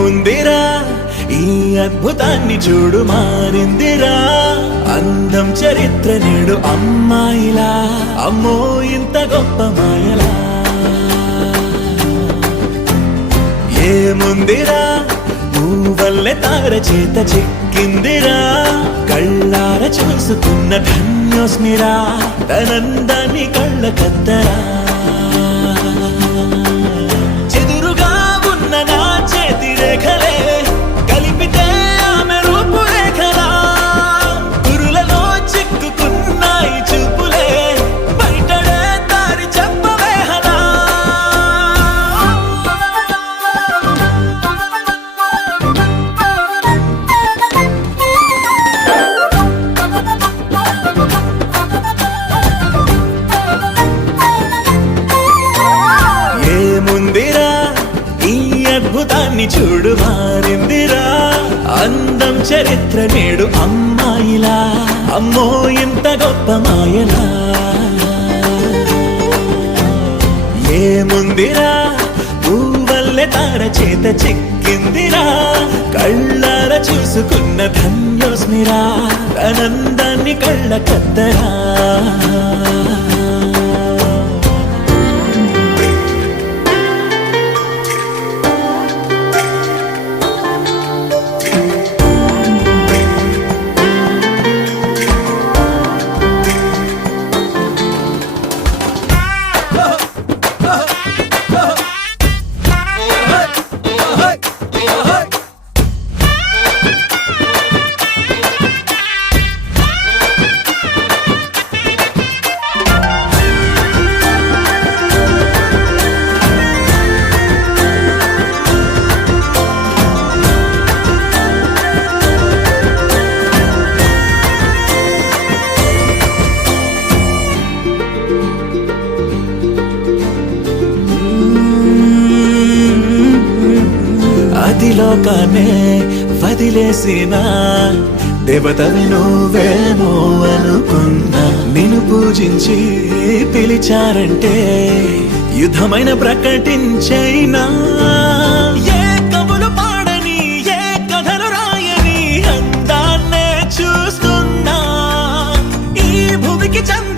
ఏముందిరా ఈ అద్భుతాన్ని చూడు మారిందిరా? అందం చరిత్ర నేడు అమ్మాయిలా. అమ్మో ఇంత గొప్ప మాయలా. ఏముందిరా నువ్వల్లే తార చేత చిక్కిందిరా? కళ్ళార చూసుకున్న ధన్యోస్మిరా తనందాన్ని కళ్ళ కద్దరా అద్భుతాన్ని చూడు మారిందిరా. అందం చరిత్ర నేడు అమ్మాయిలా. అమ్మో ఇంత గొప్ప మాయలా. ఏముందిరా? పువ్వల్లె తార చేత చిక్కిందిరా. కళ్ళార చూసుకున్న ధన్యోస్మిరా. తనందాన్ని కళ్ళ కద్దరా ఈ లోకాన్నే వదిలేసిన దేవతవి నువ్వేమో అనుకున్నా నిన్ను పూజించి పిలిచారంటే యుద్ధమైన ప్రకటించైనా. ఏ పాడని కథలు రాయని భూమికి చంద్ర